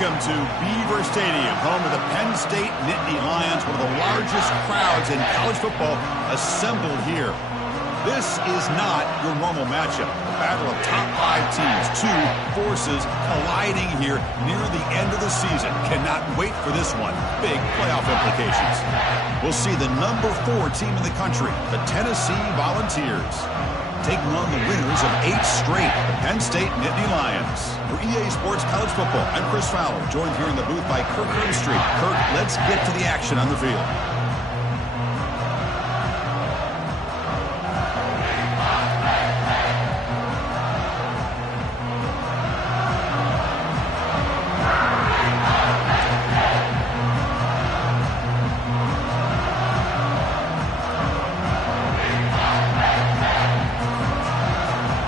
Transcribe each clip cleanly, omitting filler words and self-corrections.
Welcome to Beaver Stadium, home of the Penn State Nittany Lions, one of the largest crowds in college football assembled here. This is not your normal matchup. A battle of top 5 teams, two forces colliding here near the end of the season. Cannot wait for this one. Big playoff implications. We'll see the number 4 team in the country, the Tennessee Volunteers, taking on the winners of 8 straight, the Penn State Nittany Lions. For EA Sports College Football, I'm Chris Fowler, joined here in the booth by Kirk Herbstreit. Kirk, let's get to the action on the field.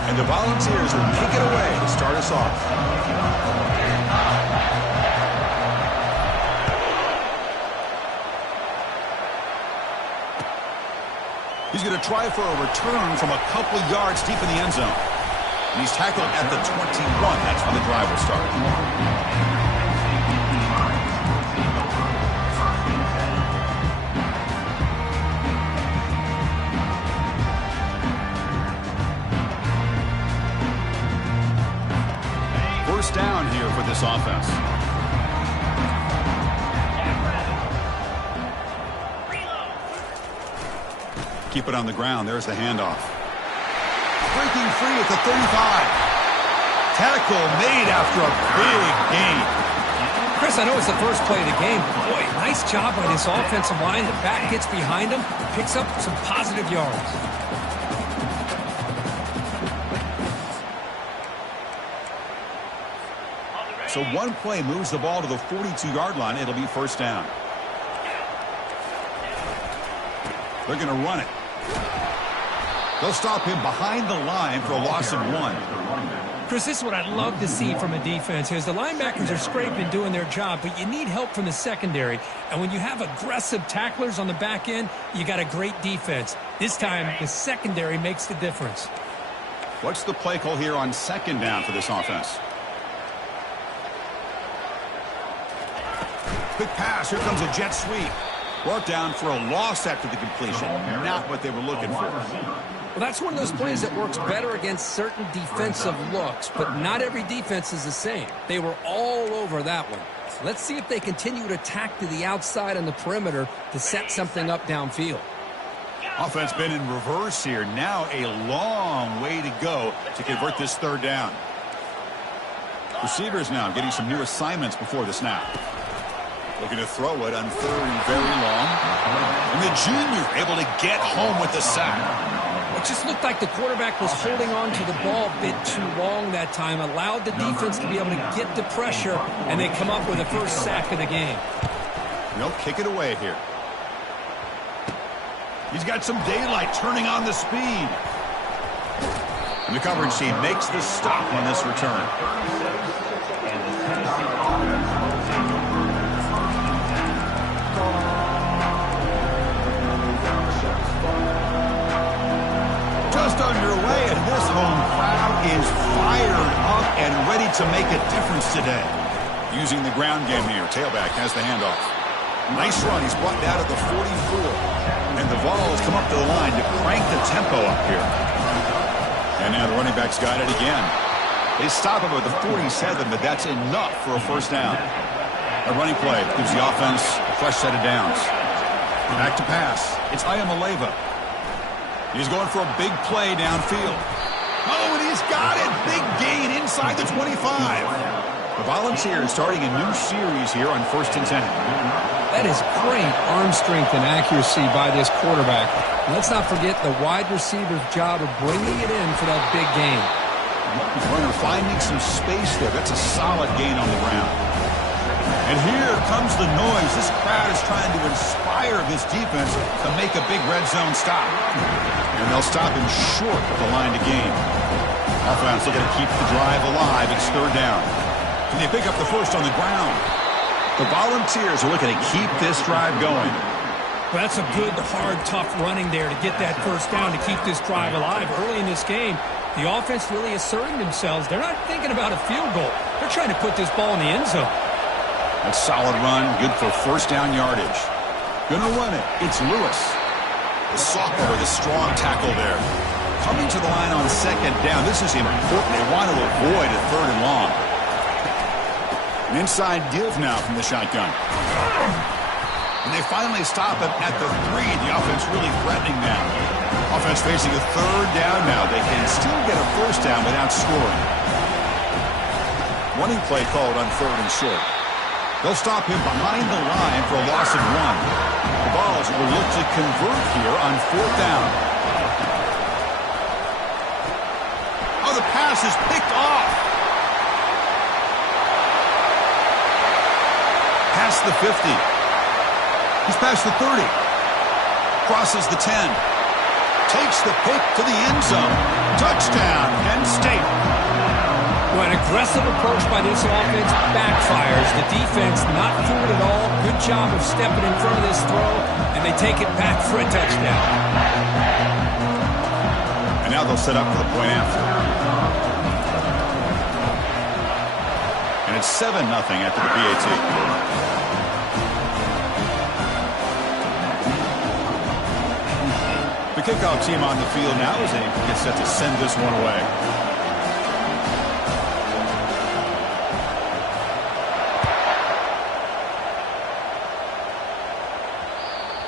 And the Volunteers will kick it away to start us off. He's going to try for a return from a couple yards deep in the end zone. And he's tackled at the 21. That's where the drive will start. Down here for this offense. Keep it on the ground. There's the handoff. Breaking free at the 35. Tackle made after a big gain. Chris, I know it's the first play of the game. Boy, nice job by this offensive line. The back gets behind him, picks up some positive yards. So one play moves the ball to the 42-yard line. It'll be first down. They're going to run it. They'll stop him behind the line for a loss of 1. Chris, this is what I'd love to see from a defense. As the linebackers are scraping, doing their job, but you need help from the secondary. And when you have aggressive tacklers on the back end, you got a great defense. This time, the secondary makes the difference. What's the play call here on second down for this offense? Quick pass. Here comes a jet sweep. Brought down for a loss after the completion. Not what they were looking for. Well, that's one of those plays that works better against certain defensive looks, but not every defense is the same. They were all over that one. Let's see if they continue to attack to the outside on the perimeter to set something up downfield. Offense been in reverse here. Now a long way to go to convert this third down. Receivers now getting some new assignments before the snap. Looking to throw it on 3rd and very long. And the junior able to get home with the sack. It just looked like the quarterback was holding on to the ball a bit too long that time. Allowed the defense to be able to get the pressure, and they come up with the first sack of the game. They'll kick it away here. He's got some daylight turning on the speed. And the coverage team makes the stop on this return. Just underway, and this home crowd is fired up and ready to make a difference today. Using the ground game here, tailback has the handoff. Nice run, he's brought down at the 44. And the Vols come up to the line to crank the tempo up here. And now the running back's got it again. They stop him at the 47, but that's enough for a first down. A running play gives the offense a fresh set of downs. Back to pass. It's Ayamaleva. He's going for a big play downfield. Oh, and he's got it. Big gain inside the 25. The Volunteers starting a new series here on 1st and 10. That is great arm strength and accuracy by this quarterback. Let's not forget the wide receiver's job of bringing it in for that big gain. Runner finding some space there. That's a solid gain on the ground. And here comes the noise. This crowd is trying to inspire this defense to make a big red zone stop. And they'll stop him short of the line to gain. Offense looking to keep the drive alive. It's 3rd down. Can they pick up the first on the ground? The Volunteers are looking to keep this drive going. Well, that's a good, hard, tough running there to get that first down to keep this drive alive. Early in this game, the offense really asserting themselves. They're not thinking about a field goal. They're trying to put this ball in the end zone. A solid run, good for first down yardage. Gonna run it. It's Lewis. The sophomore with a strong tackle there. Coming to the line on second down. This is important. They want to avoid a third and long. An inside give now from the shotgun. And they finally stop him at the 3. The offense really threatening now. Offense facing a third down now. They can still get a first down without scoring. Running play called on third and short. They'll stop him behind the line for a loss of 1. The Vols will look to convert here on fourth down. Oh, the pass is picked off. Past the 50. He's past the 30. Crosses the 10. Takes the pick to the end zone. Touchdown, Penn State. Well, an aggressive approach by this offense backfires. The defense not fooled at all. Good job of stepping in front of this throw, and they take it back for a touchdown. And now they'll set up for the point after. And it's 7-0 after the PAT. The kickoff team on the field now as they get set to send this one away.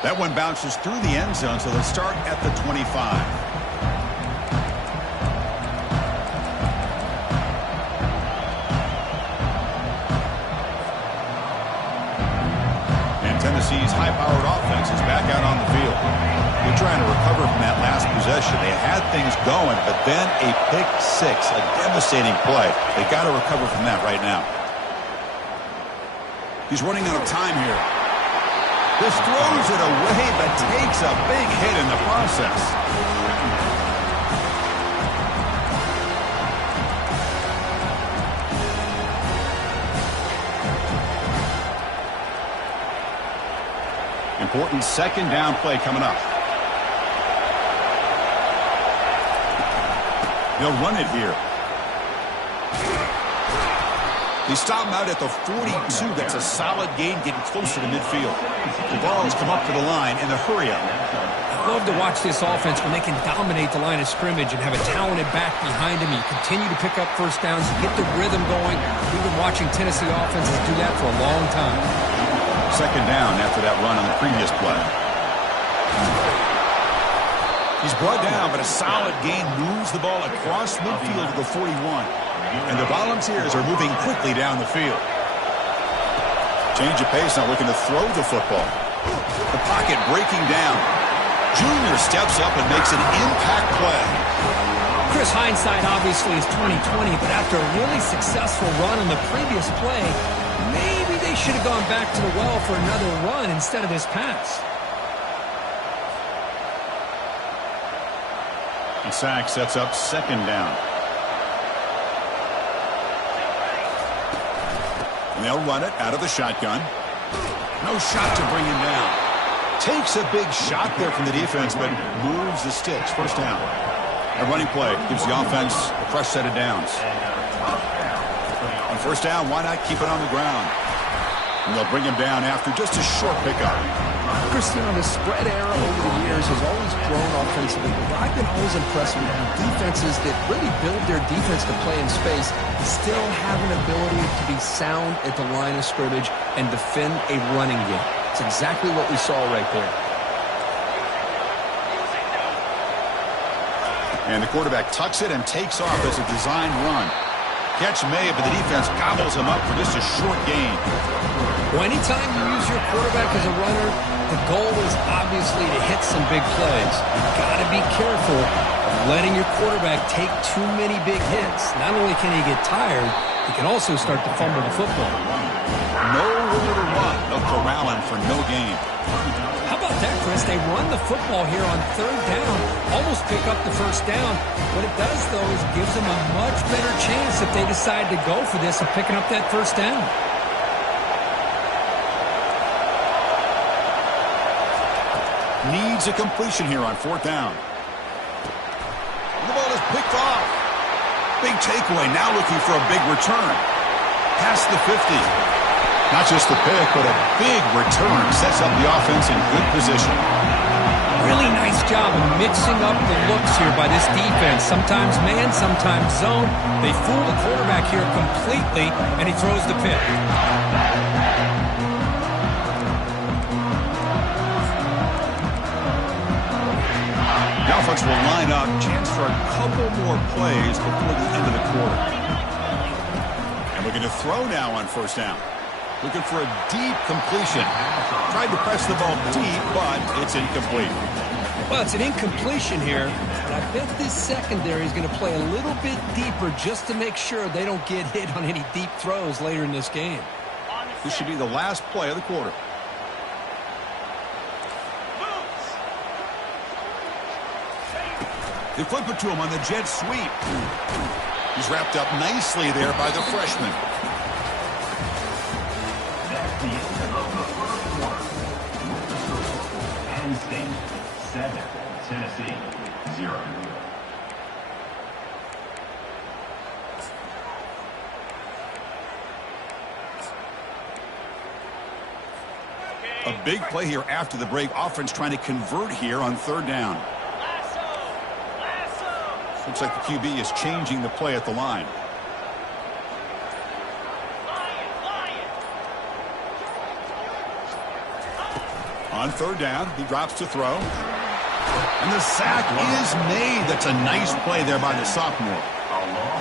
That one bounces through the end zone, so they'll start at the 25. And Tennessee's high-powered offense is back out on the field. They're trying to recover from that last possession. They had things going, but then a pick six, a devastating play. They got to recover from that right now. He's running out of time here. This throws it away, but takes a big hit in the process. Important second down play coming up. They'll run it here. They stop him out at the 42. That's a solid gain, getting closer to midfield. The Vols come up to the line in the hurry-up. I love to watch this offense when they can dominate the line of scrimmage and have a talented back behind him. You continue to pick up first downs, get the rhythm going. We've been watching Tennessee offenses do that for a long time. Second down after that run on the previous play. He's brought down, but a solid gain moves the ball across midfield to the 41. And the Volunteers are moving quickly down the field. Change of pace, now looking to throw the football. The pocket breaking down. Junior steps up and makes an impact play. Chris, hindsight obviously is 20/20, but after a really successful run on the previous play, maybe they should have gone back to the well for another run instead of this pass. And sack sets up second down. And they'll run it out of the shotgun. No shot to bring him down. Takes a big shot there from the defense, but moves the sticks. First down. A running play gives the offense a fresh set of downs. On first down, why not keep it on the ground? And they'll bring him down after just a short pickup. Christian, the spread era over the years has always grown offensively, but I've been always impressed with defenses that really build their defense to play in space, still have an ability to be sound at the line of scrimmage and defend a running game. It's exactly what we saw right there. And the quarterback tucks it and takes off as a design run. Catch made, but the defense gobbles him up for just a short gain. Well, anytime you use your quarterback as a runner, the goal is obviously to hit some big plays. You've got to be careful of letting your quarterback take too many big hits. Not only can he get tired, he can also start to fumble the football. Nowhere to run. They'll corral him for no gain. How about that, Chris? They run the football here on third down, almost pick up the first down. What it does, though, is gives them a much better chance if they decide to go for this of picking up that first down. Needs a completion here on fourth down. The ball is picked off. Big takeaway, now looking for a big return. Past the 50. Not just the pick, but a big return sets up the offense in good position. Really nice job of mixing up the looks here by this defense. Sometimes man, sometimes zone. They fool the quarterback here completely, and he throws the pick. The offense will line up. Chance for a couple more plays before the end of the quarter. And looking to throw now on first down. Looking for a deep completion. Tried to press the ball deep, but it's incomplete. Well, it's an incompletion here, but I bet this secondary is going to play a little bit deeper just to make sure they don't get hit on any deep throws later in this game. This should be the last play of the quarter. They flip it to him on the jet sweep. He's wrapped up nicely there by the freshman. Penn State 7, Tennessee 0. A big play here after the break. Offense trying to convert here on third down. Looks like the QB is changing the play at the line. On third down, he drops to throw. And the sack is made. That's a nice play there by the sophomore.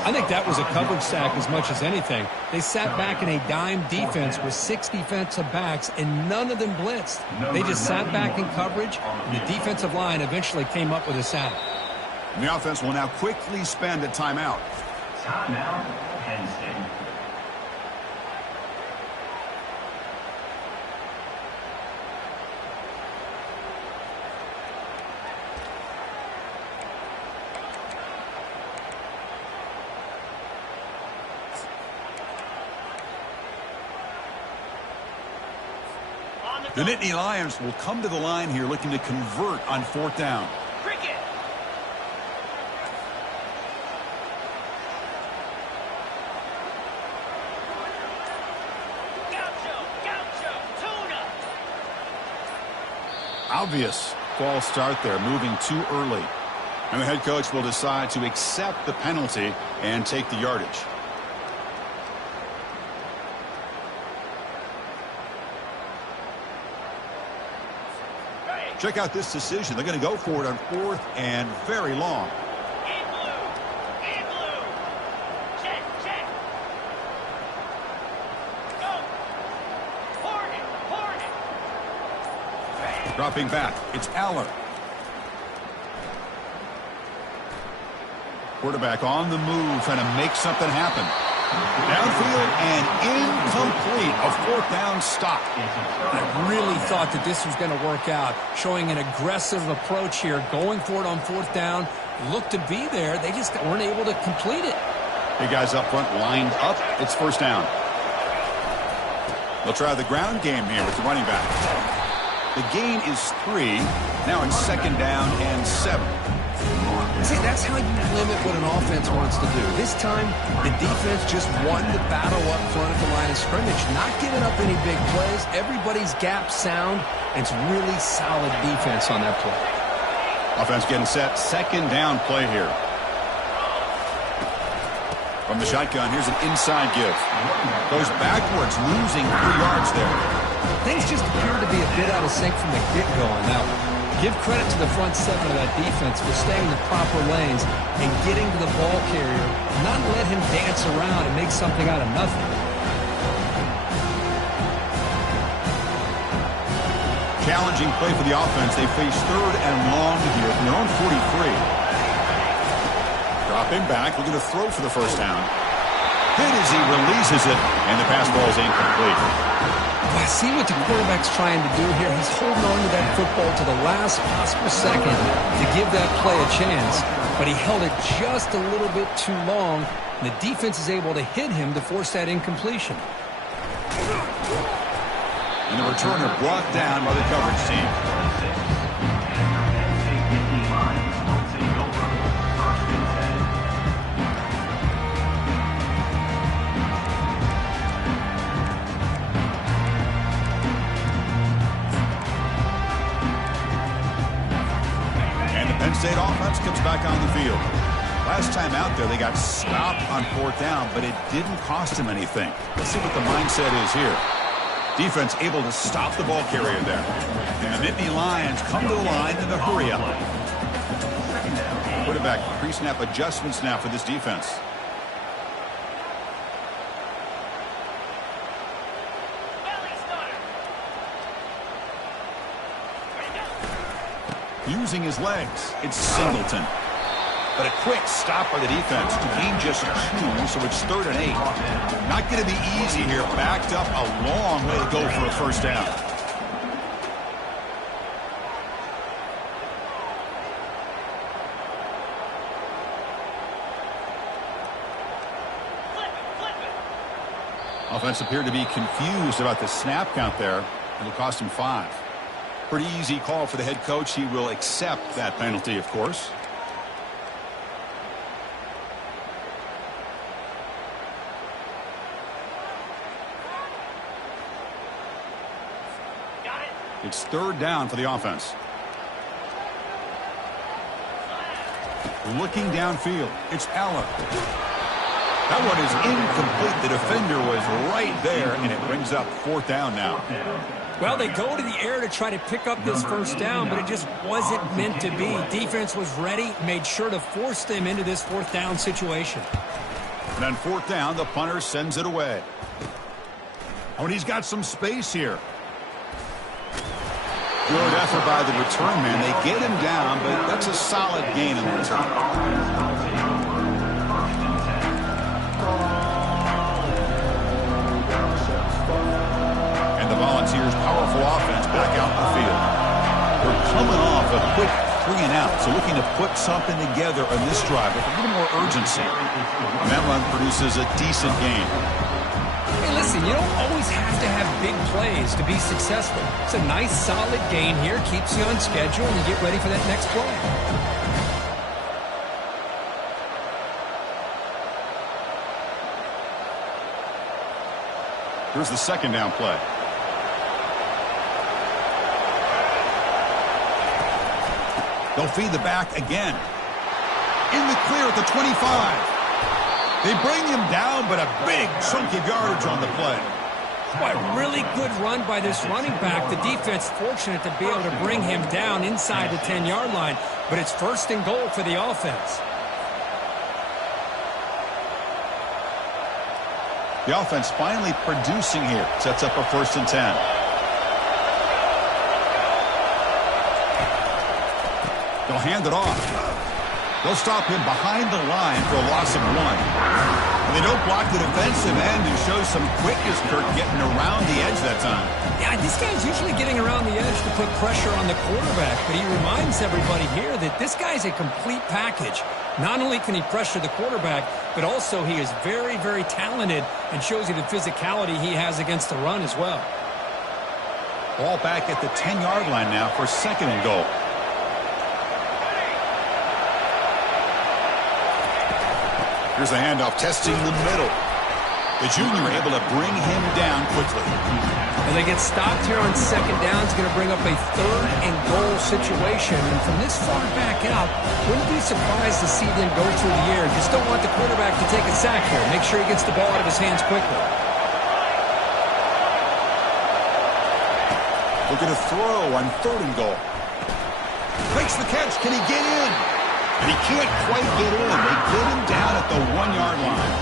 I think that was a coverage sack as much as anything. They sat back in a dime defense with 6 defensive backs, and none of them blitzed. They just sat back in coverage, and the defensive line eventually came up with a sack. And the offense will now quickly spend a timeout. Timeout, Penn State. The Nittany Lions will come to the line here looking to convert on fourth down. Cricket. Gaucho, tuna. Obvious false start there, moving too early. And the head coach will decide to accept the penalty and take the yardage. Check out this decision. They're going to go for it on fourth and very long. In blue. Check. Go. Hornet. Dropping back, it's Aller. Quarterback on the move, trying to make something happen. Downfield and incomplete. A fourth down stop. I really thought that this was going to work out, showing an aggressive approach here, going for it on fourth down. Looked to be there. They just weren't able to complete it. Big guys up front lined up. It's first down. They'll try the ground game here with the running back. The gain is 3. Now it's second down and 7. See, that's how you limit what an offense wants to do. This time, the defense just won the battle up front at the line of scrimmage, not giving up any big plays. Everybody's gap sound, and it's really solid defense on that play. Offense getting set. Second down play here. From the shotgun, here's an inside give. Goes backwards, losing 3 yards there. Things just appear to be a bit out of sync from the get-go on that one. Give credit to the front 7 of that defense for staying in the proper lanes and getting to the ball carrier, not let him dance around and make something out of nothing. Challenging play for the offense. They face third and long here from their own 43. Dropping back, looking to throw for the first down. Hit as he releases it, and the pass ball is incomplete. I see what the quarterback's trying to do here. He's holding on to that football to the last possible second to give that play a chance, but he held it just a little bit too long, and the defense is able to hit him to force that incompletion. And the returner brought down by the coverage team. State offense comes back on the field. Last time out there, they got stopped on 4th down, but it didn't cost them anything. Let's see what the mindset is here. Defense able to stop the ball carrier there. And the Nittany Lions come to the line in a hurry up. Quarterback pre-snap adjustments now for this defense. Using his legs, it's Singleton. But a quick stop by the defense to gain just 2, so it's 3rd and 8. Not going to be easy here. Backed up a long way to go for a first down. Offense appeared to be confused about the snap count there. It'll cost him 5. Pretty easy call for the head coach. He will accept that penalty, of course. It's 3rd down for the offense. Looking downfield, it's Allen. That one is incomplete. The defender was right there, and it brings up 4th down now. Well, they go to the air to try to pick up this first down, but it just wasn't meant to be. Defense was ready, made sure to force them into this 4th down situation. And on 4th down, the punter sends it away. Oh, and he's got some space here. Good effort by the return man. They get him down, but that's a solid gain in the return. And the Volunteers' powerful offense back out in the field. We're coming off a quick 3 and out, so looking to put something together on this drive with a little more urgency. And that run produces a decent gain. Hey, listen, you don't always have to have big plays to be successful. It's a nice, solid gain here. Keeps you on schedule, and you get ready for that next play. Here's the 2nd down play. They'll feed the back again. In the clear at the 25. They bring him down, but a big chunk of yardage on the play. Boy, really good run by this running back. The defense fortunate to be able to bring him down inside the 10-yard line, but it's 1st and goal for the offense. The offense finally producing here. Sets up a 1st and 10. They'll hand it off. They'll stop him behind the line for a loss of 1. And they don't block the defensive end, who shows some quickness, Kirk, getting around the edge that time. Yeah, this guy's usually getting around the edge to put pressure on the quarterback, but he reminds everybody here that this guy's a complete package. Not only can he pressure the quarterback, but also he is very, very talented and shows you the physicality he has against the run as well. Ball back at the 10-yard line now for 2nd and goal. Here's the handoff, testing the middle. The junior able to bring him down quickly. And they get stopped here on 2nd down. It's going to bring up a 3rd and goal situation. And from this far back out, wouldn't be surprised to see them go through the air. Just don't want the quarterback to take a sack here. Make sure he gets the ball out of his hands quickly. Looking to throw on 3rd and goal. Makes the catch. Can he get in? And he can't quite get in. They get him down at the 1-yard line.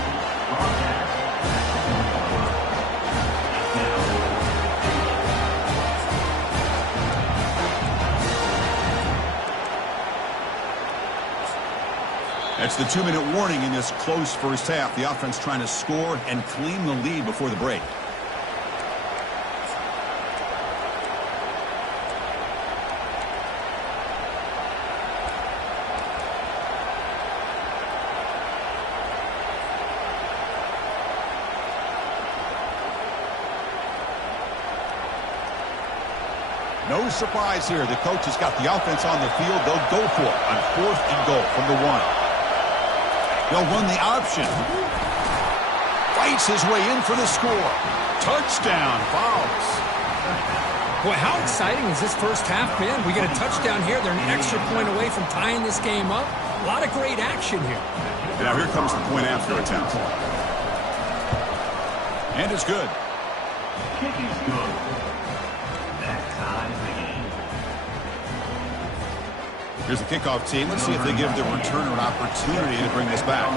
That's the 2-minute warning in this close first half. The offense trying to score and claim the lead before the break. No surprise here. The coach has got the offense on the field. They'll go for it on 4th and goal from the 1. They'll run the option. Fights his way in for the score. Touchdown, Vols. Boy, how exciting has this first half been? We get a touchdown here. They're an extra point away from tying this game up. A lot of great action here. Now here comes the point after attempt. And it's good. Kick is good. That ties the game. Here's the kickoff team. Let's see if they give the returner an opportunity to bring this back.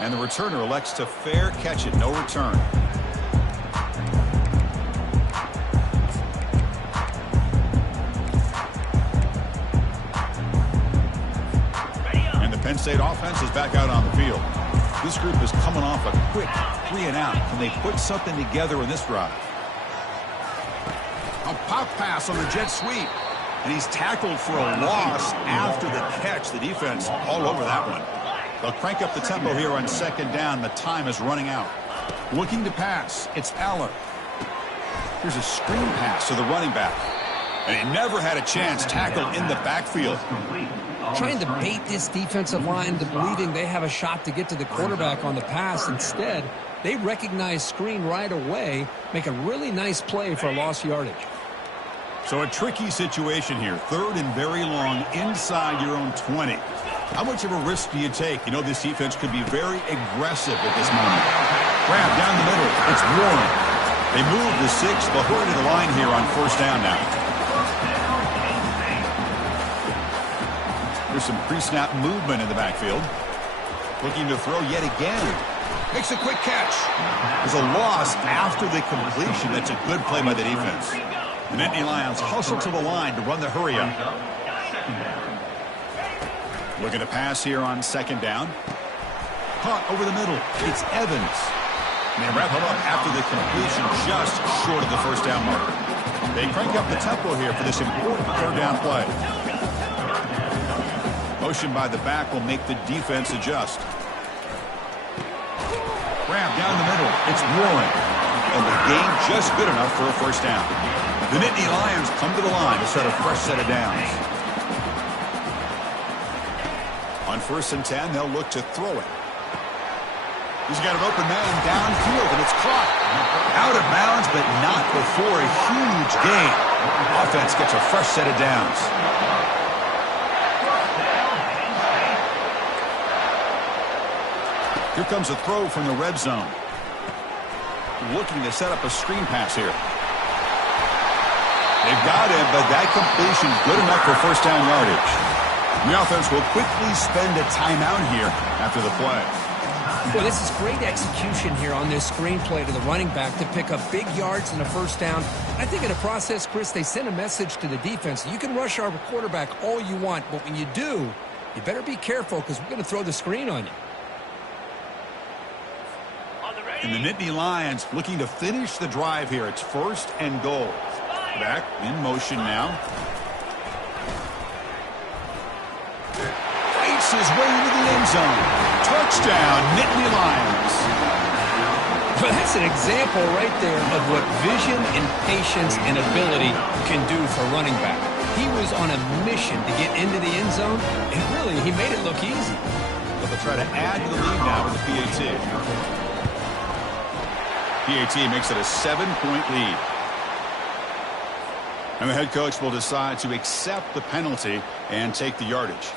And the returner elects to fair catch it. No return. And the Penn State offense is back out on the field. This group is coming off a quick 3-and-out. Can they put something together in this drive? A pop pass on the jet sweep. And he's tackled for a loss after the catch. The defense all over that one. They'll crank up the tempo here on second down. The time is running out. Looking to pass. It's Allen. Here's a screen pass to the running back. And he never had a chance. Tackled in the backfield. Trying to bait this defensive line to believing they have a shot to get to the quarterback on the pass. Instead, they recognize screen right away, make a really nice play for lost yardage. So a tricky situation here. Third and very long inside your own 20. How much of a risk do you take? You know this defense could be very aggressive at this moment. Grab down the middle. It's Warren. They move the 6. They'll hurry to the line here on first down now. There's some pre-snap movement in the backfield. Looking to throw yet again. Makes a quick catch. There's a loss after the completion. That's a good play by the defense. The Nittany Lions hustle to the line to run the hurry up. Looking to pass here on second down. Caught over the middle. It's Evans. And they wrap it up after the completion just short of the first down mark. They crank up the tempo here for this important third down play. Motion by the back will make the defense adjust. Grab down the middle. It's Warren. And the gain just good enough for a first down. The Nittany Lions come to the line to set a fresh set of downs. On first and 10, they'll look to throw it. He's got an open man downfield, and it's caught. Out of bounds, but not before a huge gain. Offense gets a fresh set of downs. Here comes a throw from the red zone. Looking to set up a screen pass here. They've got him, but that completion good enough for first down yardage. The offense will quickly spend a timeout here after the play. Well, this is great execution here on this screenplay to the running back to pick up big yards and a first down. I think in the process, Chris, they send a message to the defense. You can rush our quarterback all you want, but when you do, you better be careful because we're going to throw the screen on you. And the Nittany Lions looking to finish the drive here. It's first and goal. Back in motion now. Fights his way into the end zone. Touchdown, Nittany Lions. Well, that's an example right there of what vision and patience and ability can do for running back. He was on a mission to get into the end zone, and really, he made it look easy. But they'll try to add to the lead now with the PAT. PAT makes it a 7-point lead. And the head coach will decide to accept the penalty and take the yardage.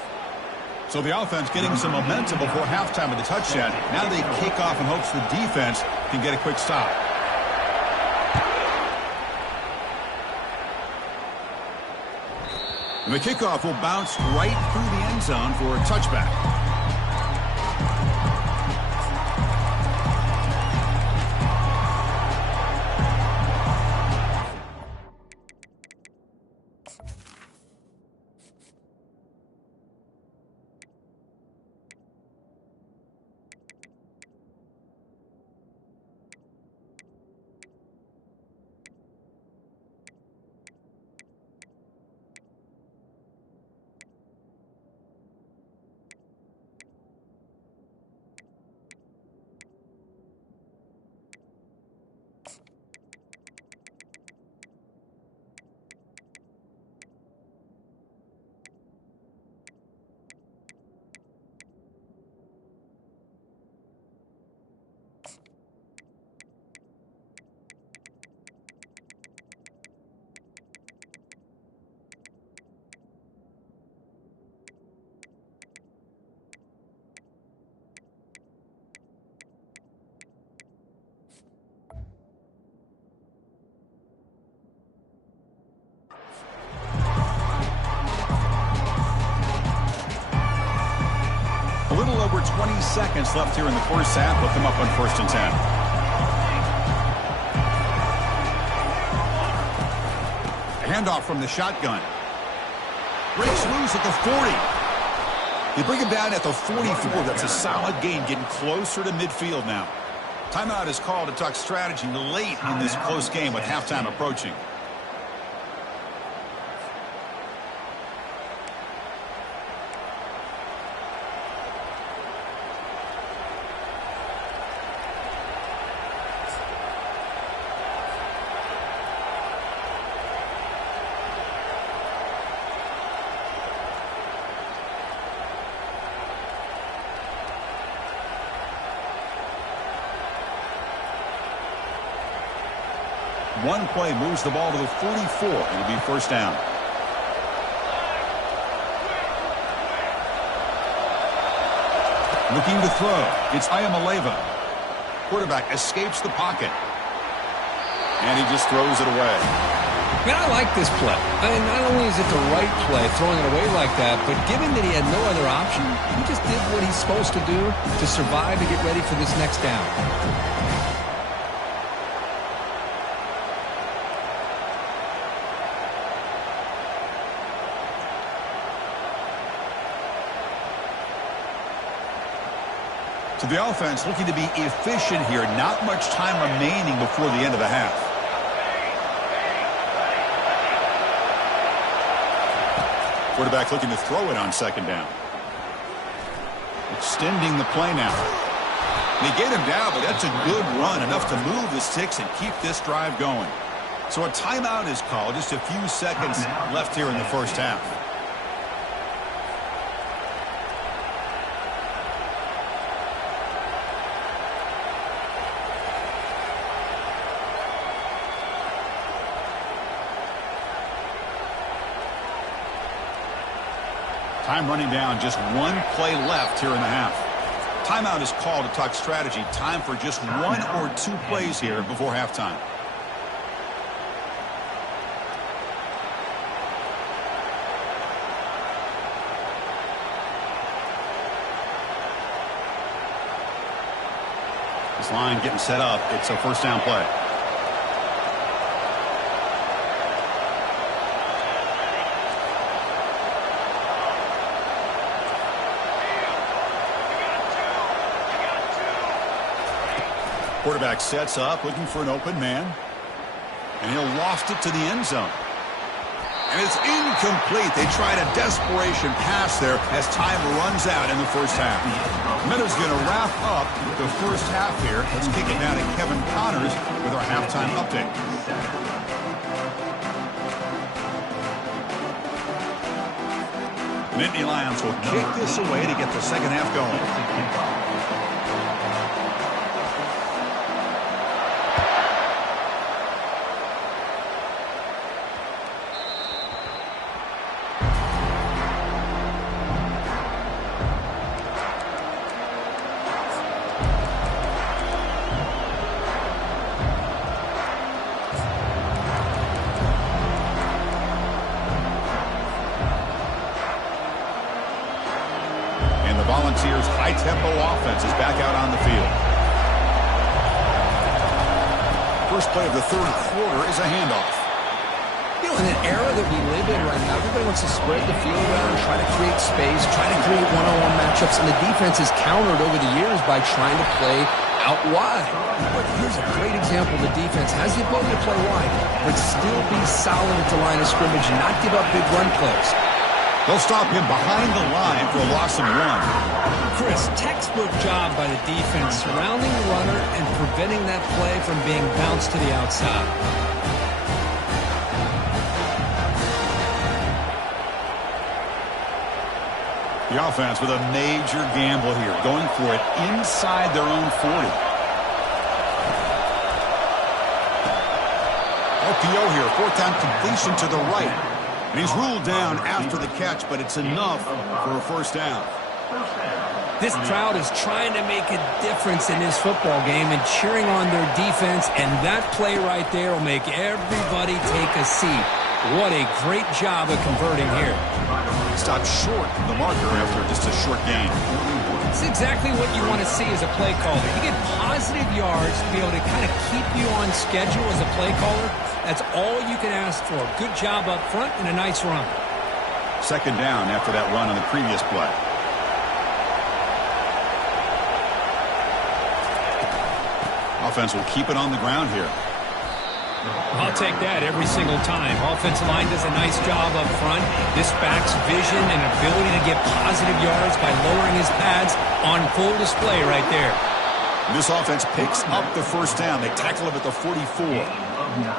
So the offense getting some momentum before halftime of the touchdown. Now they kick off in hopes the defense can get a quick stop. And the kickoff will bounce right through the end zone for a touchback. 20 seconds left here in the first half. Put them up on 1st and 10. A handoff from the shotgun. Breaks loose at the 40. They bring him down at the 44. That's a solid gain, getting closer to midfield now. Timeout is called to talk strategy late in this close game with halftime approaching. One play moves the ball to the 44. It'll be first down. Looking to throw. It's Iamaleava. Quarterback escapes the pocket. And he just throws it away. Man, I like this play. Not only is it the right play, throwing it away like that, but given that he had no other option, he just did what he's supposed to do to survive and get ready for this next down. So the offense looking to be efficient here. Not much time remaining before the end of the half. Quarterback looking to throw it on second down. Extending the play now. They get him down, but that's a good run. Enough to move the sticks and keep this drive going. So a timeout is called. Just a few seconds left here in the first half. Time running down, just one play left here in the half. Timeout is called to talk strategy. Time for just one or two plays here before halftime. This line getting set up. It's a first down play. Quarterback sets up, looking for an open man. And he'll loft it to the end zone. And it's incomplete. They tried a desperation pass there as time runs out in the first half. Meadows going to wrap up the first half here. Let's kick it down to Kevin Connors with our halftime update. Nittany Lions will kick this away to get the second half going. Volunteers' high-tempo offense is back out on the field. First play of the third quarter is a handoff. You know, in an era that we live in right now, everybody wants to spread the field around, try to create space, try to create one-on-one matchups, and the defense is countered over the years by trying to play out wide. But here's a great example. The defense has the ability to play wide, but still be solid at the line of scrimmage and not give up big run plays. They'll stop him behind the line for a loss of one. Chris, textbook job by the defense surrounding the runner and preventing that play from being bounced to the outside. The offense with a major gamble here, going for it inside their own 40. LPO here, fourth down completion to the right. And he's ruled down after the catch, but it's enough for a first down. This crowd is trying to make a difference in this football game and cheering on their defense, and that play right there will make everybody take a seat. What a great job of converting here. stopped short of the marker after just a short gain. It's exactly what you want to see as a play caller. You get positive yards to be able to kind of keep you on schedule as a play caller. That's all you can ask for. Good job up front and a nice run. Second down after that run on the previous play. Offense will keep it on the ground here. I'll take that every single time. Offensive line does a nice job up front. This back's vision and ability to get positive yards by lowering his pads on full display right there. This offense picks up the first down. They tackle him at the 44.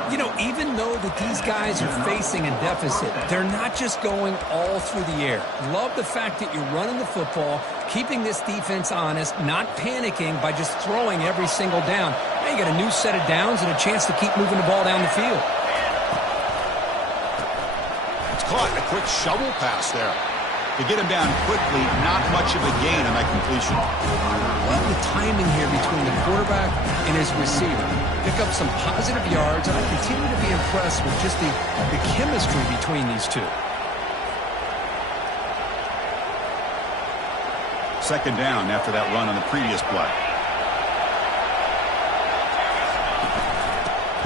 You know, even though that these guys are facing a deficit, they're not just going all through the air. Love the fact that you're running the football, keeping this defense honest, not panicking by just throwing every single down. Now you got a new set of downs and a chance to keep moving the ball down the field. It's caught. A quick shovel pass there. To get him down quickly, not much of a gain on that completion. Love the timing here between the quarterback and his receiver. Pick up some positive yards, and I continue to be impressed with just the chemistry between these two. Second down after that run on the previous play.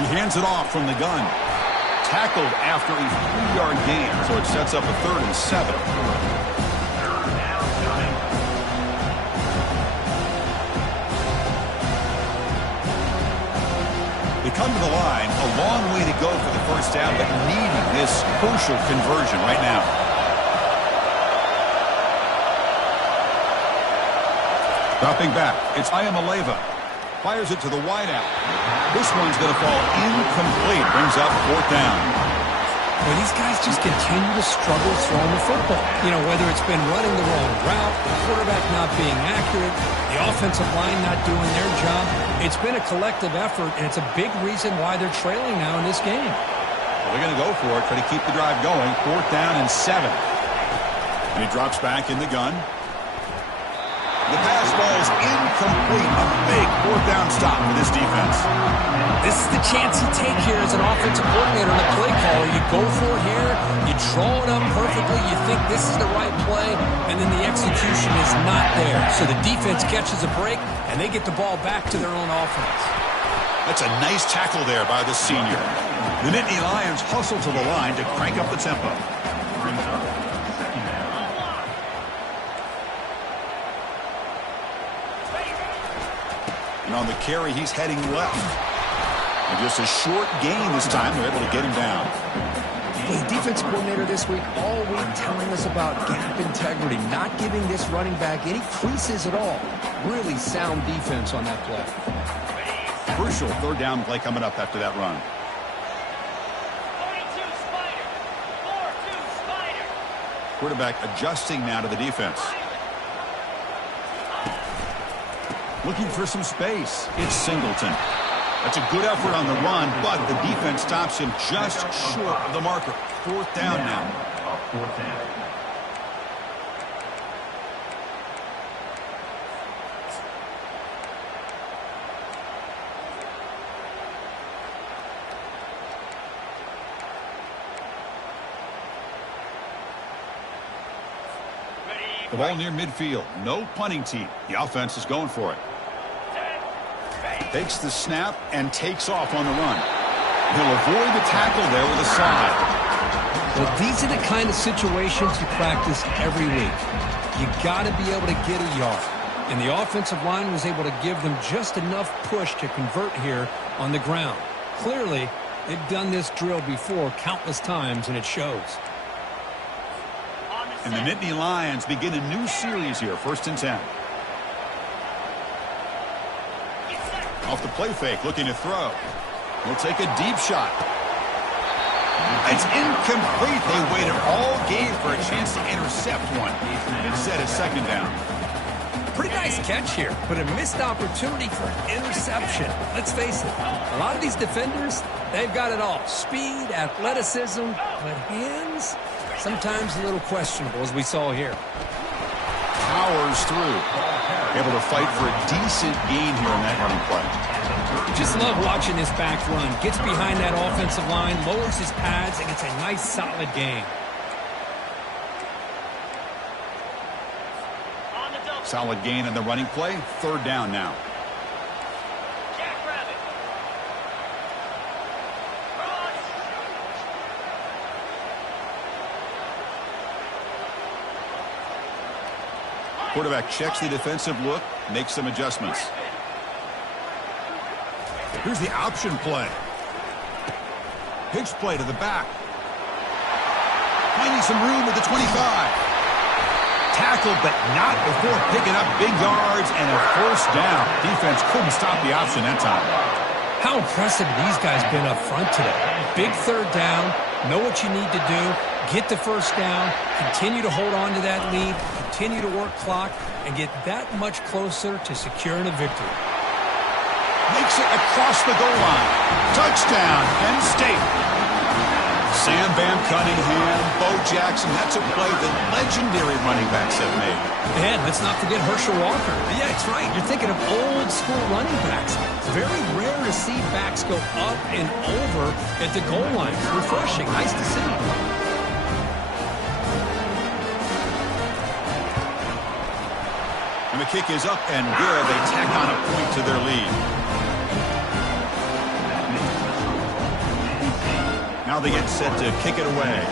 He hands it off from the gun. Tackled after a 3-yard gain, so it sets up a 3rd and 7. They come to the line, a long way to go for the first down, but needing this crucial conversion right now. Dropping back, it's Ayamaleva. Fires it to the wideout. This one's going to fall incomplete. Brings up 4th down. Well, these guys just continue to struggle throwing the football. You know, whether it's been running the wrong route, the quarterback not being accurate, the offensive line not doing their job. It's been a collective effort, and it's a big reason why they're trailing now in this game. Well, they're going to go for it, try to keep the drive going. 4th down and 7. And he drops back in the gun. The pass ball is incomplete. A big 4th down stop for this defense. This is the chance you take here as an offensive coordinator and a play caller. You go for it here, you draw it up perfectly, you think this is the right play, and then the execution is not there. So the defense catches a break, and they get the ball back to their own offense. That's a nice tackle there by the senior. The Nittany Lions hustle to the line to crank up the tempo. And on the carry, he's heading left. And just a short gain this time. They're able to get him down. The defense coordinator this week all week telling us about gap integrity, not giving this running back any creases at all. Really sound defense on that play. Crucial 3rd down play coming up after that run. 42 Spider. 4-2 Spider. Quarterback adjusting now to the defense. Looking for some space. It's Singleton. That's a good effort on the run, but the defense stops him just short of the marker. 4th down now. 4th down. The ball near midfield. No punting team. The offense is going for it. Takes the snap and takes off on the run. He'll avoid the tackle there with a slide. Well, these are the kind of situations you practice every week. You got to be able to get a yard. And the offensive line was able to give them just enough push to convert here on the ground. Clearly, they've done this drill before countless times, and it shows. And the Nittany Lions begin a new series here. 1st and 10. Off the play fake, looking to throw. He'll take a deep shot. It's incomplete. They waited all game for a chance to intercept one. Instead, a 2nd down. Pretty nice catch here, but a missed opportunity for an interception. Let's face it, a lot of these defenders, they've got it all. Speed, athleticism, but hands, sometimes a little questionable, as we saw here. Powers through. Able to fight for a decent gain here in that running play. Just love watching this back run. Gets behind that offensive line, lowers his pads, and gets a nice solid gain. Solid gain in the running play. 3rd down now. Jackrabbit. Cross. Quarterback checks the defensive look, makes some adjustments. Here's the option play. Pitch play to the back. Finding some room at the 25. Tackled, but not before picking up big yards and a 1st down. Defense couldn't stop the option that time. How impressive these guys been up front today. Big 3rd down, know what you need to do, get the 1st down, continue to hold on to that lead, continue to work clock, and get that much closer to securing a victory. Makes it across the goal line. Touchdown, Penn State. Sam Bam Cunningham, Bo Jackson, that's a play that legendary running backs have made. And let's not forget Herschel Walker. Yeah, that's right. You're thinking of old school running backs. It's very rare to see backs go up and over at the goal line. It's refreshing. Nice to see. And the kick is up and good. They tack on a point to their lead. Now they get set to kick it away.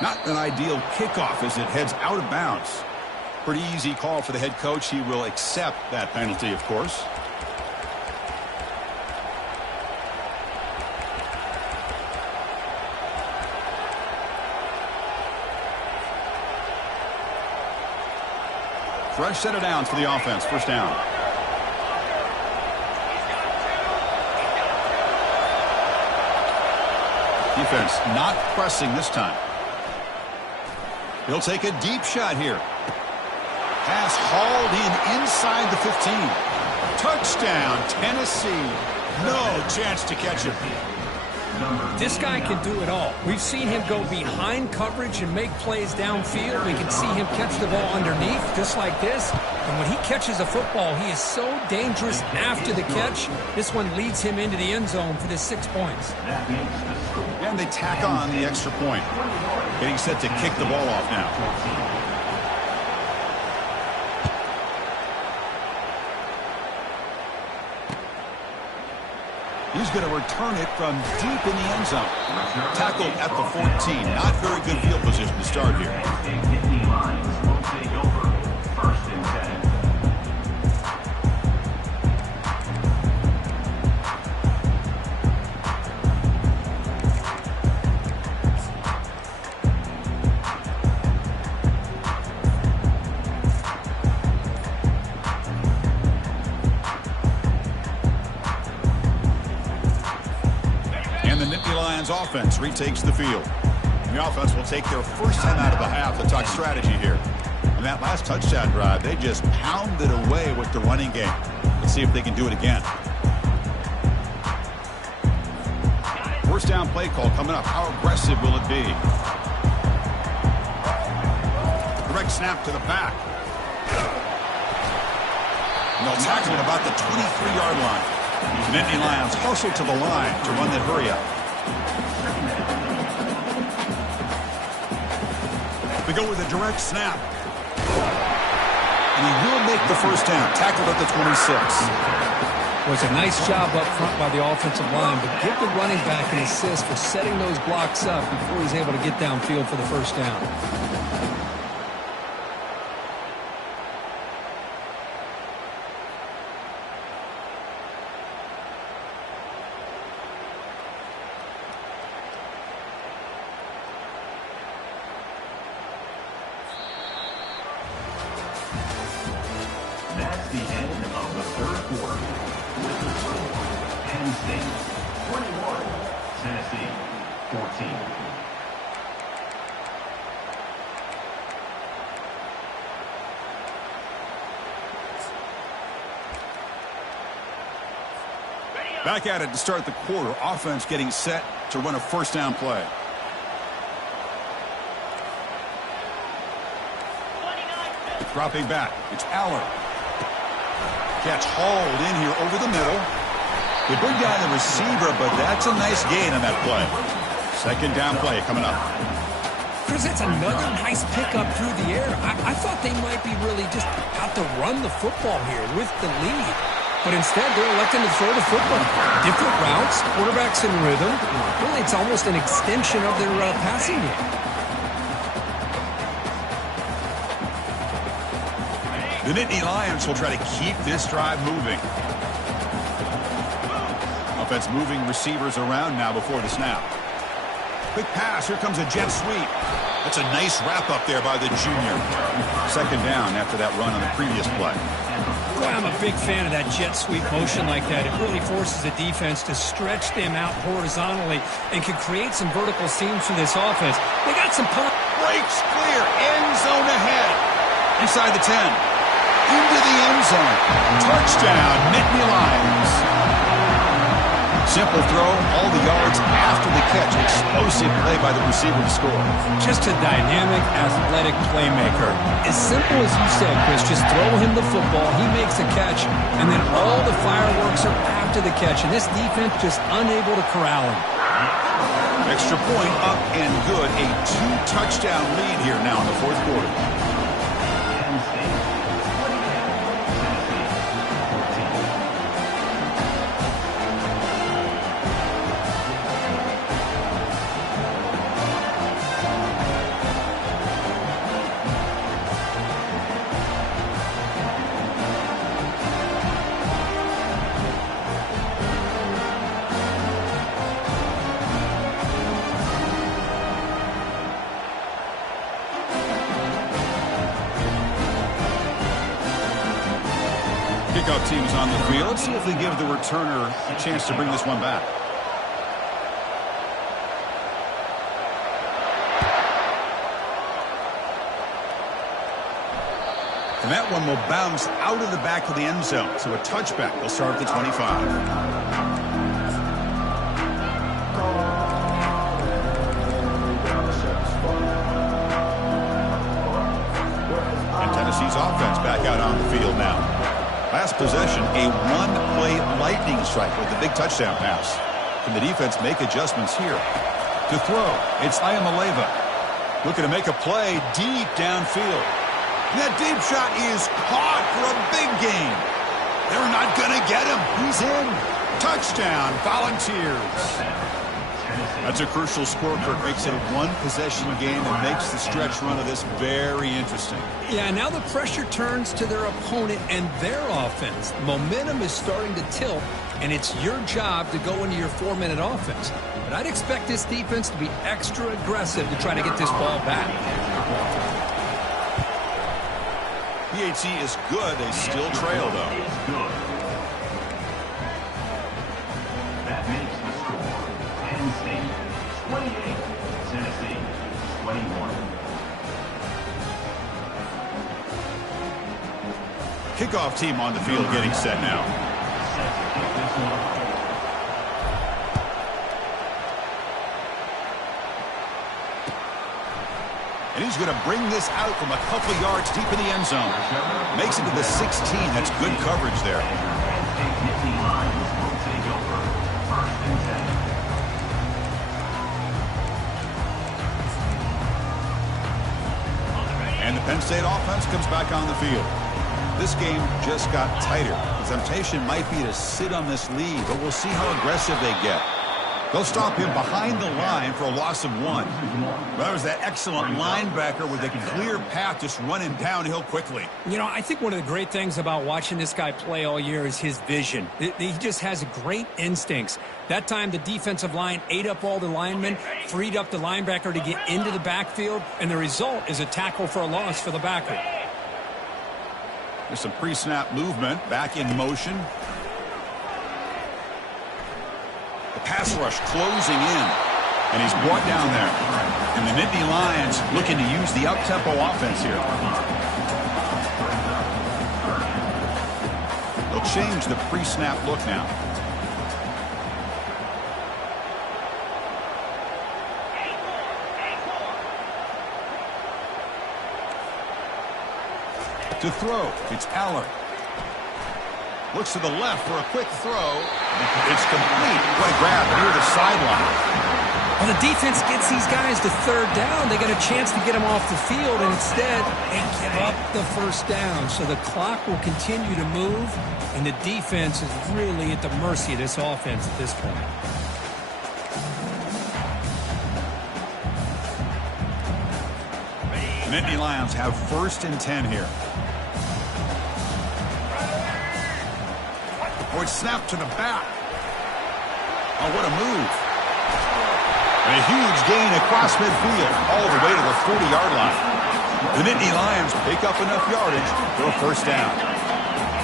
Not an ideal kickoff as it heads out of bounds. Pretty easy call for the head coach. He will accept that penalty, of course. Fresh set of downs for the offense. 1st down. Defense not pressing this time. He'll take a deep shot here. Pass hauled in inside the 15. Touchdown, Tennessee. No chance to catch him. This guy can do it all. We've seen him go behind coverage and make plays downfield. We can see him catch the ball underneath, just like this. And when he catches a football, he is so dangerous after the catch. This one leads him into the end zone for the 6 points. And they tack on the extra point. Getting set to kick the ball off now. He's going to return it from deep in the end zone. Tackled at the 14. Not very good field position to start here. Offense retakes the field. The offense will take their 1st time out of the half to talk strategy here. On that last touchdown drive, they just pounded away with the running game. Let's see if they can do it again. 1st down play call coming up. How aggressive will it be? Direct snap to the back. And they'll tackle it about the 23-yard line. Nittany Lions hustle to the line to run that hurry up. They go with a direct snap. And he will make the 1st down. Tackled at the 26. It was a nice job up front by the offensive line, but give the running back an assist for setting those blocks up before he's able to get downfield for the 1st down. That's the end of the 3rd quarter. With the score, Penn State 21, Tennessee 14. Back at it to start the quarter. Offense getting set to run a 1st down play. Dropping back. It's Aller. Catch hauled in here over the middle. They bring down the receiver, but that's a nice gain on that play. Second down play coming up. Chris, that's another nice pickup through the air. I thought they might be really just out to run the football here with the lead. But instead, they're electing to throw the football. Different routes, quarterbacks in rhythm. Really, it's almost an extension of their passing game. The Nittany Lions will try to keep this drive moving. Offense moving receivers around now before the snap. Quick pass. Here comes a jet sweep. That's a nice wrap up there by the junior. Second down after that run on the previous play. Boy, I'm a big fan of that jet sweep motion like that. It really forces the defense to stretch them out horizontally and can create some vertical seams for this offense. They got some pop. Breaks clear. End zone ahead. Inside the 10. Into the end zone. Touchdown, Nittany Lions. Simple throw, all the yards after the catch. Explosive play by the receiver to score. Just a dynamic, athletic playmaker. As simple as you said, Chris, just throw him the football, he makes a catch, and then all the fireworks are after the catch, and this defense just unable to corral him. Extra point up and good. A 2-touchdown lead here now in the fourth quarter. Kickoff team is on the field. Let's see if they give the returner a chance to bring this one back. And that one will bounce out of the back of the end zone. So a touchback. They'll start at the 25. And Tennessee's offense back out on the field now. Last possession, a one-play lightning strike with a big touchdown pass. Can the defense make adjustments here? To throw, it's Iamaleava. Looking to make a play deep downfield. And that deep shot is caught for a big gain. They're not going to get him. He's in. Touchdown, Volunteers. That's a crucial score, Kirk. Makes it a one-possession game and makes the stretch run of this very interesting. Yeah, now the pressure turns to their opponent and their offense. Momentum is starting to tilt, and it's your job to go into your 4-minute offense. But I'd expect this defense to be extra aggressive to try to get this ball back. PAT is good. They still trail, though. That makes the score Penn State 28, Tennessee 21. Kickoff team on the field getting set now. Set to kick this one off. And he's going to bring this out from a couple yards deep in the end zone. Makes it to the 16. That's good coverage there. Penn State Nittany Lions will take over. First and 10. And the Penn State offense comes back on the field. This game just got tighter. The temptation might be to sit on this lead, but we'll see how aggressive they get. They'll stop him behind the line for a loss of 1. That was that excellent linebacker with a clear path just running downhill quickly. You know, I think one of the great things about watching this guy play all year is his vision. He just has great instincts. That time, the defensive line ate up all the linemen, freed up the linebacker to get into the backfield, and the result is a tackle for a loss for the backer. There's some pre-snap movement back in motion. The pass rush closing in, and he's brought down there. And the Nittany Lions looking to use the up-tempo offense here. They'll change the pre-snap look now. To throw, it's Aller. Looks to the left for a quick throw. It's complete. What a grab near the sideline. Well, the defense gets these guys to third down. They got a chance to get them off the field, and instead they give up the first down. So the clock will continue to move, and the defense is really at the mercy of this offense at this point. The Nittany Lions have 1st and 10 here. Oh, it's snapped to the back. Oh, what a move. And a huge gain across midfield, all the way to the 40-yard line. The Nittany Lions pick up enough yardage for a first down.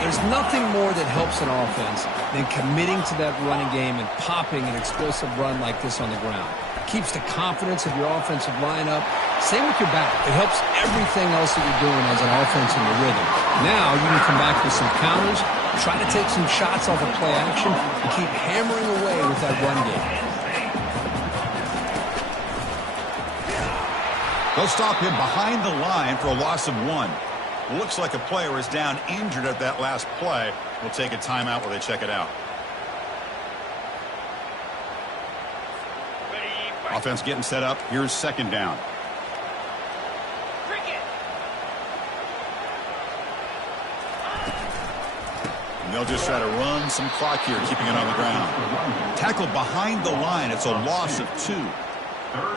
There's nothing more that helps an offense than committing to that running game and popping an explosive run like this on the ground. Keeps the confidence of your offensive line up. Same with your back. It helps everything else that you're doing as an offense in your rhythm. Now you can come back with some counters, try to take some shots off of play action, and keep hammering away with that run game. They'll stop him behind the line for a loss of 1. Looks like a player is down injured at that last play. We'll take a timeout while they check it out. Offense getting set up. Here's 2nd down. And they'll just try to run some clock here, keeping it on the ground. Tackled behind the line. It's a loss of 2.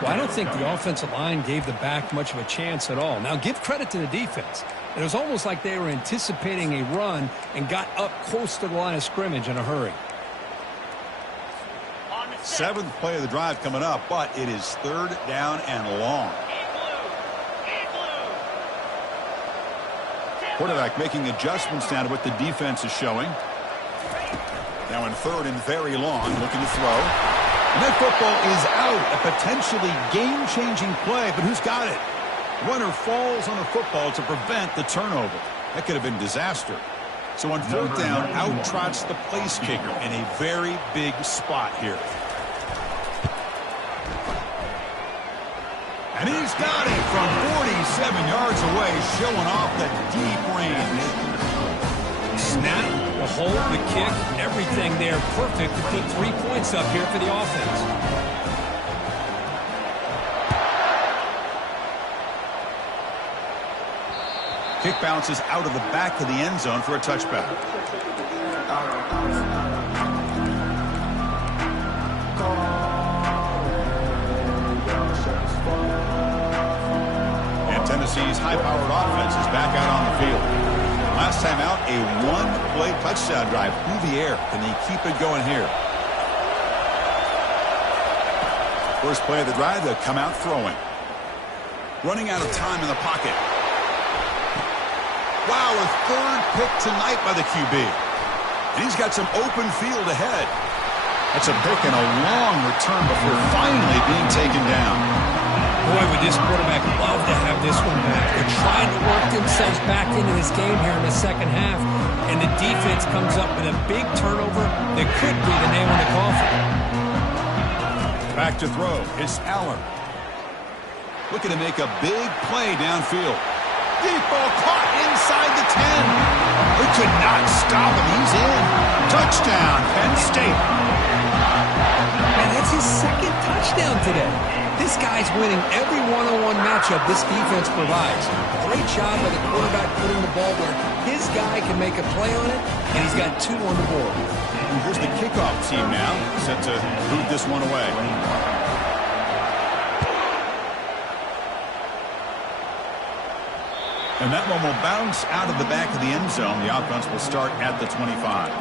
Well, I don't think the offensive line gave the back much of a chance at all. Now, give credit to the defense. It was almost like they were anticipating a run and got up close to the line of scrimmage in a hurry. 7th play of the drive coming up, but it is 3rd down and long. Quarterback making adjustments down to what the defense is showing. Now in 3rd and very long, looking to throw. And that football is out. A potentially game-changing play, but who's got it? Runner falls on the football to prevent the turnover. That could have been disaster. So on 4th down, out trots the place kicker in a very big spot here. And he's got it from 47 yards away, showing off the deep range. Snap, the hold, the kick, everything there perfect to put 3 points up here for the offense. Kick bounces out of the back of the end zone for a touchback. And Tennessee's high-powered offense is back out on the field. Last time out, a 1-play touchdown drive through the air. Can they keep it going here? First play of the drive, they'll come out throwing. Running out of time in the pocket. Wow, a 3rd pick tonight by the QB. And he's got some open field ahead. That's a pick and a long return before finally being taken down. Boy, would this quarterback love to have this one back. They're trying to work themselves back into this game here in the 2nd half, and the defense comes up with a big turnover that could be the nail in the coffin. Back to throw. It's Allen. Looking to make a big play downfield. Deep ball caught inside the 10. They could not stop him. He's in. Touchdown, Penn State. Man, that's his 2nd touchdown today. This guy's winning every one-on-one matchup this defense provides. Great job by the quarterback putting the ball where his guy can make a play on it, and he's got 2 on the board. And here's the kickoff team now, set to boot this one away. And that one will bounce out of the back of the end zone. The offense will start at the 25.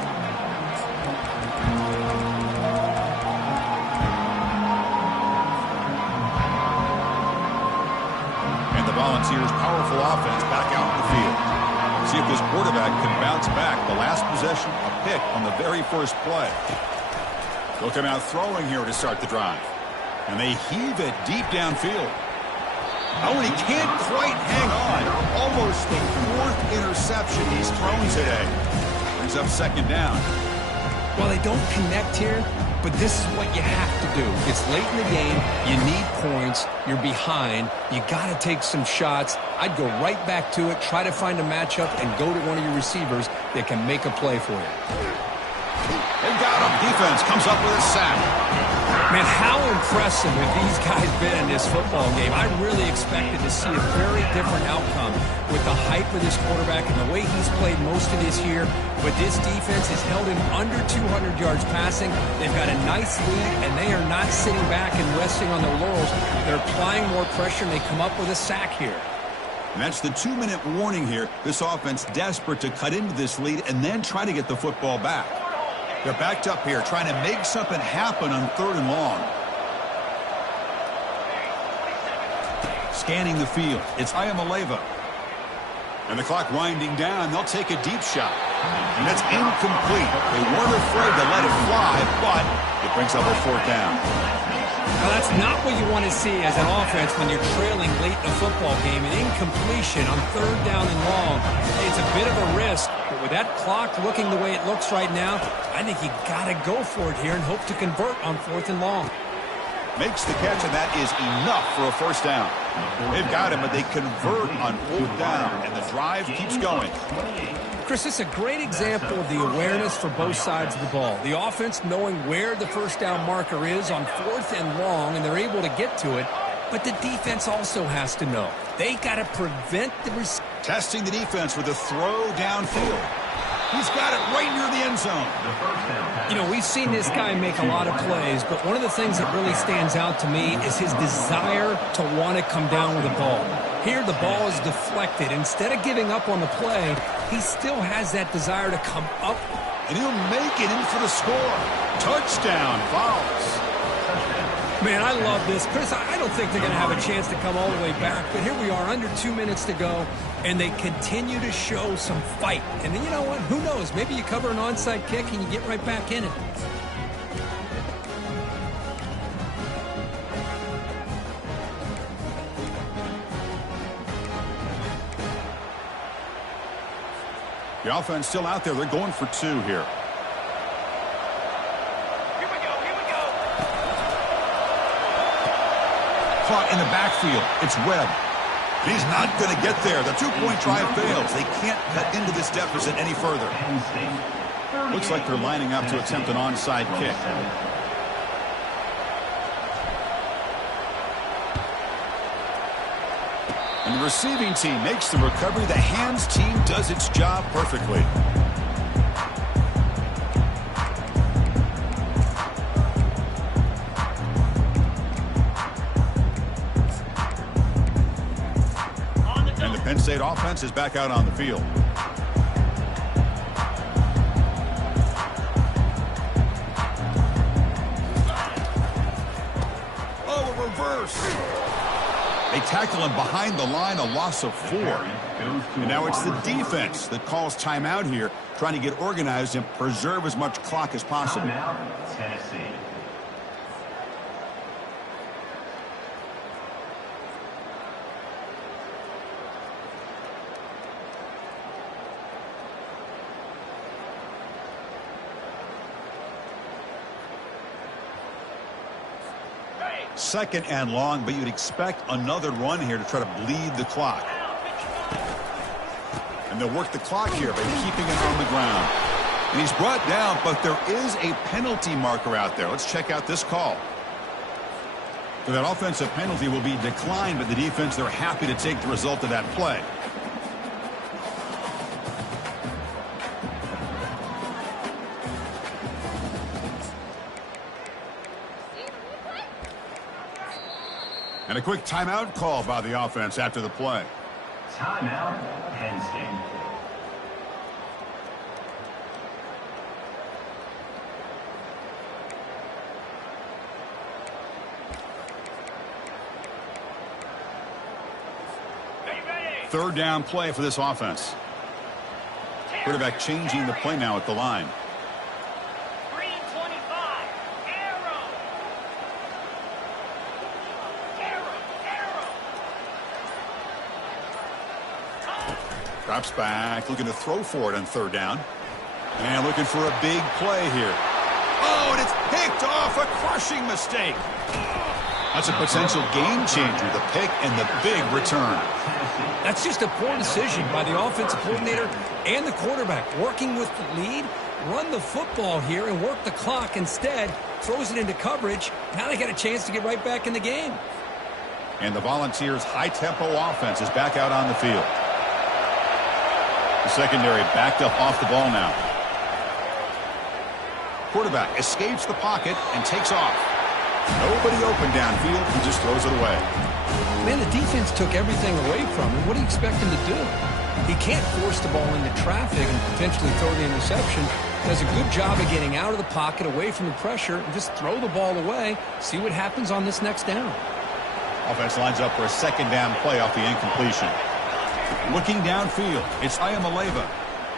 And the Volunteers' powerful offense back out in the field. See if this quarterback can bounce back. The last possession, a pick on the very first play. They'll come out throwing here to start the drive. And they heave it deep downfield. Oh, and he can't quite hang on. Almost the 4th interception he's thrown today. Brings up 2nd down. Well, they don't connect here, but this is what you have to do. It's late in the game. You need points. You're behind. You got to take some shots. I'd go right back to it, try to find a matchup, and go to one of your receivers that can make a play for you. They got him. Defense comes up with a sack. Man, how impressive have these guys been in this football game? I really expected to see a very different outcome with the hype of this quarterback and the way he's played most of this year. But this defense has held him under 200 yards passing. They've got a nice lead, and they are not sitting back and resting on their laurels. They're applying more pressure, and they come up with a sack here. And that's the 2-minute warning here. This offense desperate to cut into this lead and then try to get the football back. They're backed up here trying to make something happen on 3rd and long. Scanning the field. It's Iamaleava. And the clock winding down. They'll take a deep shot. And that's incomplete. They weren't afraid to let it fly, but it brings up a 4th down. Well, that's not what you want to see as an offense when you're trailing late in a football game. An incompletion on 3rd down and long. It's a bit of a risk, but with that clock looking the way it looks right now, I think you got to go for it here and hope to convert on 4th and long. Makes the catch, and that is enough for a 1st down. They've got him, but they convert on 4th down, and the drive keeps going. Chris, this is a great example of the awareness for both sides of the ball. The offense knowing where the 1st down marker is on 4th and long, and they're able to get to it. But the defense also has to know. They got to prevent the testing the defense with a throw downfield. He's got it right near the end zone. You know, we've seen this guy make a lot of plays, but one of the things that really stands out to me is his desire to want to come down with the ball. Here, the ball is deflected. Instead of giving up on the play, he still has that desire to come up. And he'll make it in for the score. Touchdown, Vols. Man, I love this. Chris, I don't think they're going to have a chance to come all the way back, but here we are, under 2 minutes to go, and they continue to show some fight. And then, you know what? Who knows? Maybe you cover an onside kick and you get right back in it. The offense still out there. They're going for 2 here. Caught in the backfield. It's Webb. He's not going to get there. The 2-point drive fails. They can't cut into this deficit any further. Looks like they're lining up to attempt an onside kick. And the receiving team makes the recovery. The hands team does its job perfectly. Penn State offense is back out on the field. Oh, a reverse. They tackle him behind the line, a loss of 4. And now it's the defense that calls timeout here, trying to get organized and preserve as much clock as possible. Timeout, Tennessee. Second and long, but you'd expect another run here to try to bleed the clock. And they'll work the clock here by keeping it on the ground. And he's brought down, but there is a penalty marker out there. Let's check out this call. So that offensive penalty will be declined, but the defense, they're happy to take the result of that play. And a quick timeout call by the offense after the play. Timeout, Penn State. Third down play for this offense. Quarterback changing the play now at the line. Green 25. Arrow. Drops back, looking to throw for it on third down. And looking for a big play here. Oh, and it's picked off. A crushing mistake. That's a potential game changer, the pick and the big return. That's just a poor decision by the offensive coordinator and the quarterback. Working with the lead, run the football here and work the clock instead. Throws it into coverage. Now they got a chance to get right back in the game. And the Volunteers' high-tempo offense is back out on the field. The secondary backed up off the ball now. Quarterback escapes the pocket and takes off. Nobody open downfield. He just throws it away. Man, the defense took everything away from him. What do you expect him to do? He can't force the ball into traffic and potentially throw the interception. Does a good job of getting out of the pocket, away from the pressure, and just throw the ball away. See what happens on this next down. Offense lines up for a second down play off the incompletion. Looking downfield, it's Ayamaleva.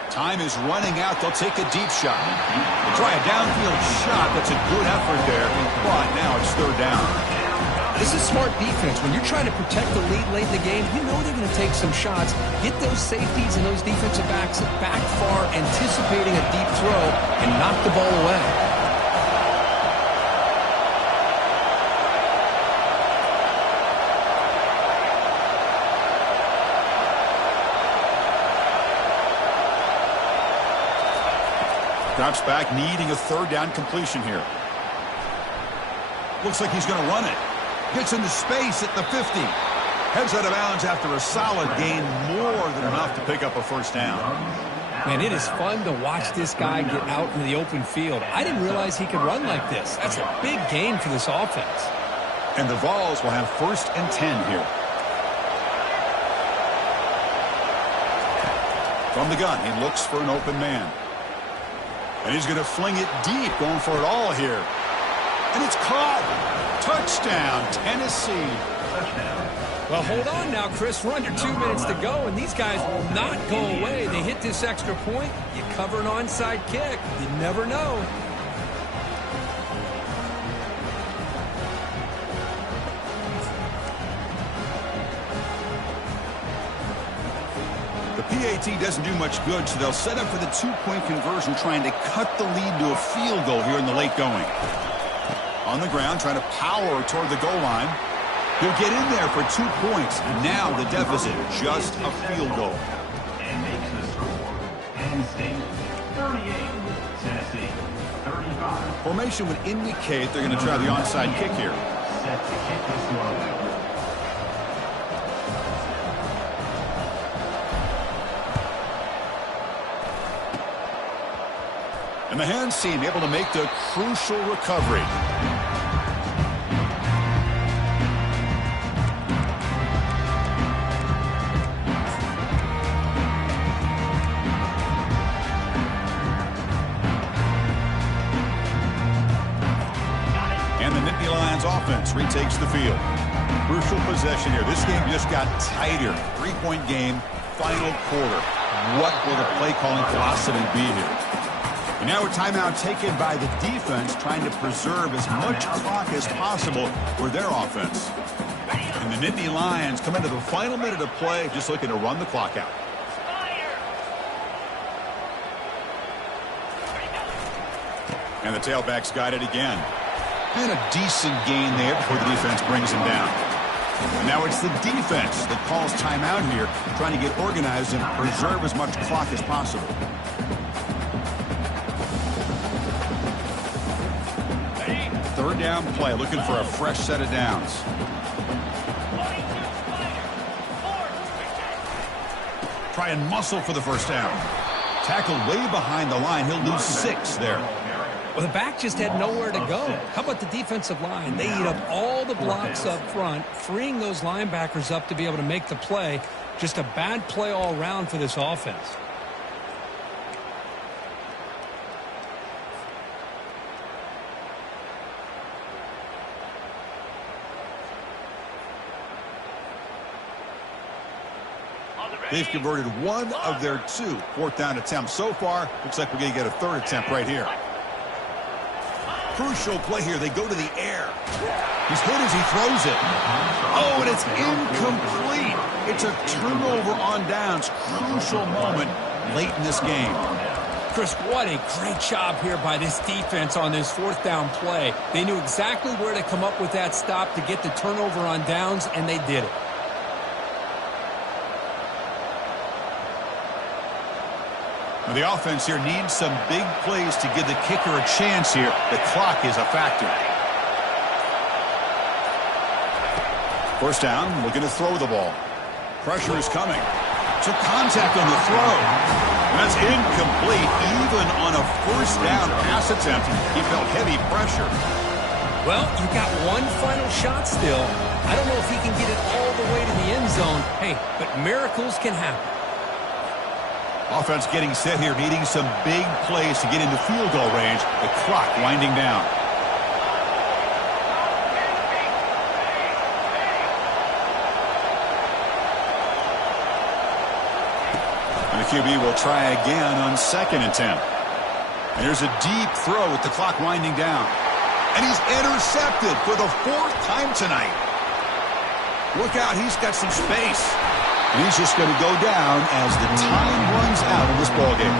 Time is running out. They'll take a deep shot. They try a downfield shot. That's a good effort there, but now it's third down. This is smart defense. When you're trying to protect the lead late in the game, you know they're going to take some shots. Get those safeties and those defensive backs back far, anticipating a deep throw, and knock the ball away. Drops back, needing a third down completion here. Looks like he's going to run it. Gets into space at the 50. Heads out of bounds after a solid gain, more than enough to pick up a first down. Man, it is fun to watch this guy get out in the open field. I didn't realize he could run like this. That's a big gain for this offense. And the Vols will have 1st and 10 here. From the gun, he looks for an open man. And he's going to fling it deep, going for it all here. And it's caught. Touchdown, Tennessee. Well, hold on now, Chris. We're under 2 minutes to go, and these guys will not go away. They hit this extra point. You cover an onside kick. You never know. The PAT doesn't do much good, so they'll set up for the 2-point conversion, trying to cut the lead to a field goal here in the late going. On the ground, trying to power toward the goal line. He'll get in there for 2 points. Now the deficit, just a field goal. And makes the score. Penn State 38, Tennessee 35. Formation would indicate they're going to try the onside kick here. Set to kick this one away. And the hands team able to make the crucial recovery. And the Nittany Lions offense retakes the field. Crucial possession here. This game just got tighter. 3-point game, final quarter. What will the play calling philosophy be here? And now a timeout taken by the defense, trying to preserve as much clock as possible for their offense. And the Nittany Lions come into the final minute of play, just looking to run the clock out. And the tailbacks got it again. And a decent gain there before the defense brings him down. And now it's the defense that calls timeout here, trying to get organized and preserve as much clock as possible. Third down play, looking for a fresh set of downs. Try and muscle for the first down. Tackled way behind the line. He'll lose 6 there. Well, the back just had nowhere to go. How about the defensive line? They eat up all the blocks up front, freeing those linebackers up to be able to make the play. Just a bad play all around for this offense. They've converted 1 of their 2 4th down attempts so far. Looks like we're going to get a 3rd attempt right here. Crucial play here. They go to the air. He's hit as he throws it. Oh, and it's incomplete. It's a turnover on downs. Crucial moment late in this game. Chris, what a great job here by this defense on this fourth down play. They knew exactly where to come up with that stop to get the turnover on downs, and they did it. The offense here needs some big plays to give the kicker a chance here. The clock is a factor. First down, looking to throw the ball. Pressure is coming. Took contact on the throw. That's incomplete. Even on a first down pass attempt, he felt heavy pressure. Well, you got one final shot still. I don't know if he can get it all the way to the end zone. Hey, but miracles can happen. Offense getting set here, needing some big plays to get into field goal range. The clock winding down. And the QB will try again on second and 10. And here's a deep throw with the clock winding down. And he's intercepted for the fourth time tonight. Look out, he's got some space. And he's just going to go down as the time runs out of this ballgame.